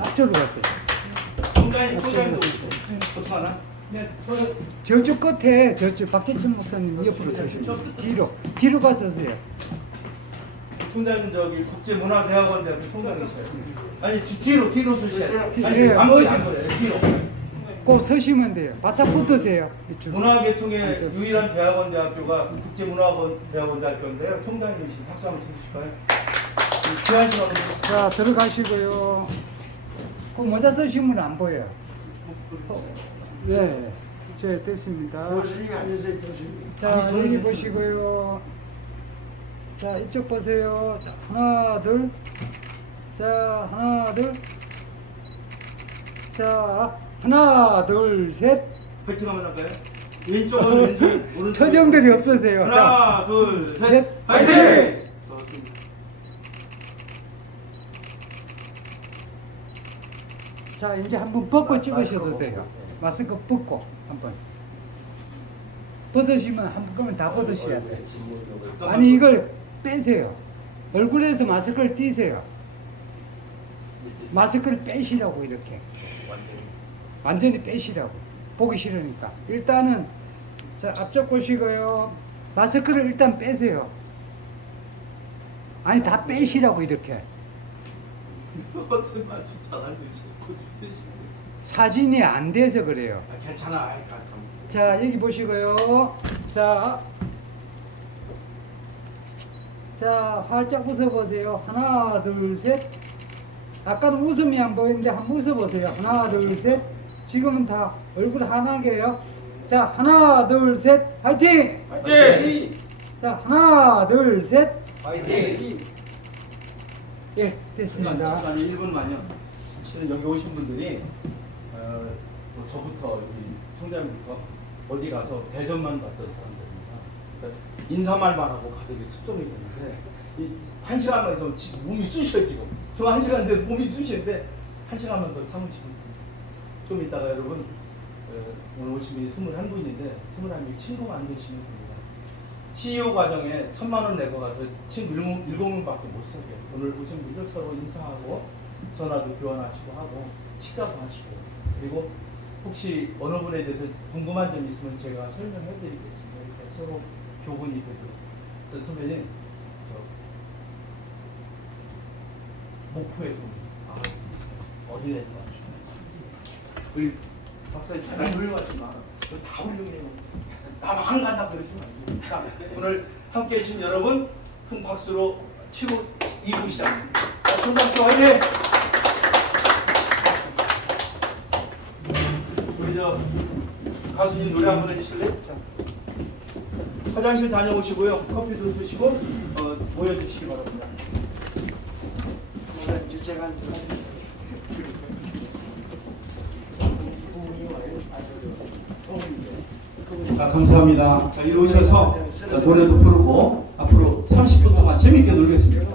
앞쪽으로 갔어요. 포장도 어떡하나? 저쪽 끝에 저쪽 박재춘 목사님 옆으로 서시면 뒤로 뒤로 가서 서세요. 총장님 저기 국제문화대학원 대학교 총장이세요. 아니 뒤- 뒤로 뒤로 서셔야 아니 예, 안 보여 뭐안 보여 뒤로. 꼭 서시면 돼요. 바싹 붙으세요. 이쪽. 문화계통의 저- 유일한 대학원 대학교가 국제문화대학원 대학교인데요. 총장님이신 박수 한번 쳐주실까요? 자 들어가시고요. 그 모자 쓰신 분 안 보여요. 어, 네, 저 됐습니다. 자 여기 보시고요. 자 이쪽 보세요. 자 하나 둘. 자 하나 둘. 자 하나 둘 셋. 파이팅 한번 할까요? 왼쪽은 왼쪽 오른쪽 표정들이 없으세요. 자 하나 둘 셋 셋. 파이팅! 좋습니다. 자 이제 한번 벗고 찍으셔도 돼요. 마스크 벗고 한번. 벗으시면 한꺼번에 다 벗으셔야 돼요. 아니 이걸 빼세요. 얼굴에서 마스크를 띄세요. 마스크를 빼시라고 이렇게. 완전히 빼시라고. 보기 싫으니까. 일단은 자 앞쪽 보시고요. 마스크를 일단 빼세요. 아니 다 빼시라고 이렇게. 어떤 있고 쓰시고. 사진이 안 돼서 그래요. 아 괜찮아. 아이 가. 가. 자 여기 보시고요. 자, 자 활짝 웃어보세요. 하나, 둘, 셋. 아까는 웃음이 안 보이는데 한번 웃어보세요. 하나, 둘, 셋. 지금은 다 얼굴 하나게요. 자 하나, 둘, 셋. 화이팅! 파이팅! 자 하나, 둘, 셋. 파이팅! 예, 잠깐 됐습니다. 잠깐 1분만요. 실은 여기 오신 분들이 어, 뭐 저부터 우리 총장님부터 어디 가서 대전만 봤던 사람들입니다. 그러니까 인사말만 하고 가족이 습동이 되는데 이 한 시간만 있으면 지금 몸이 쑤셔요 지금. 저 한 시간 돼도 몸이 쑤시는데 한 시간만 더 참으시면 됩니다. 좀 이따가 여러분 어, 오늘 오신 분이 21분인데 21명이 친구가 안 되시면 됩니다. CEO 과정에 천만 원 내고 가서 친구 일곱, 명밖에 못 써요. 오늘 오신 분들 서로 인사하고 전화도 교환하시고 하고 식사도 하시고 그리고 혹시 어느 분에 대해서 궁금한 점 있으면 제가 설명해 드리겠습니다. 이렇게 서로 교분이 되죠. 저 선배님 저 목포에서 아 어린애들 왔죠. 우리 박사님 잘 훌륭하지 마. 다 훌륭해요. 나만 간다 그러시 자, 오늘 함께 해주신 여러분 큰 박수로 치고 2부 시작합니다. 자, 큰 박수 화이팅! 우리 저 가수님 노래 한번 해주실래요? 자, 화장실 다녀오시고요. 커피도 드시고 어, 모여주시기 바랍니다. 자, 감사합니다. 자, 이리 오셔서 자, 노래도 부르고 앞으로 30분 동안 재밌게 놀겠습니다.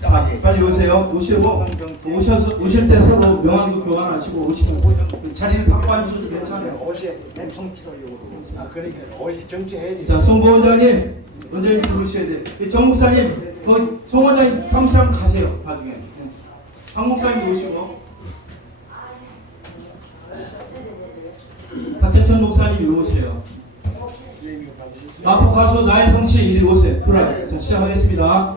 자, 빨리 오세요. 오시고 오셔서 오실 때 서로 명함도 교환하시고 오시고 그 자리를 바꿔 앉으셔도 괜찮아요. 옷이 아 그러니까 옷이 정치해야 돼. 자, 송 부원장님 원장님 부르셔야 돼. 이정 목사님, 그정 원장님 사무실 한번 가세요. 나중에. 박 목사님 오시고 박재천 목사님 이리 오세요. 마포 가수 나의 성취 이리 오세요. 그래. 자, 시작하겠습니다.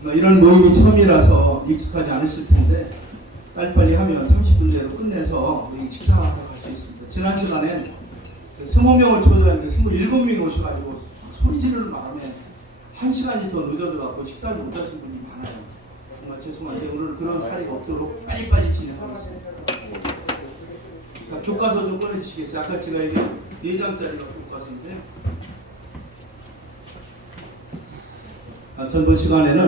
뭐 이런 모임이 처음이라서 익숙하지 않으실 텐데 빨리빨리 하면 30분 내로 끝내서 우리 식사하러 갈 수 있습니다. 지난 시간에 20명을 초대했는데 27명이 오셔가지고 소리 지르는 바람에 한 시간이 더 늦어져갖고 식사를 못 하신 분이 많아요. 죄송한데 오늘 그런 사례가 없도록 빨리빨리 진행하겠습니다. 자, 교과서 좀 꺼내주시겠어요? 아까 제가 얘기한 4장짜리가 교과서인데 아, 전번 시간에는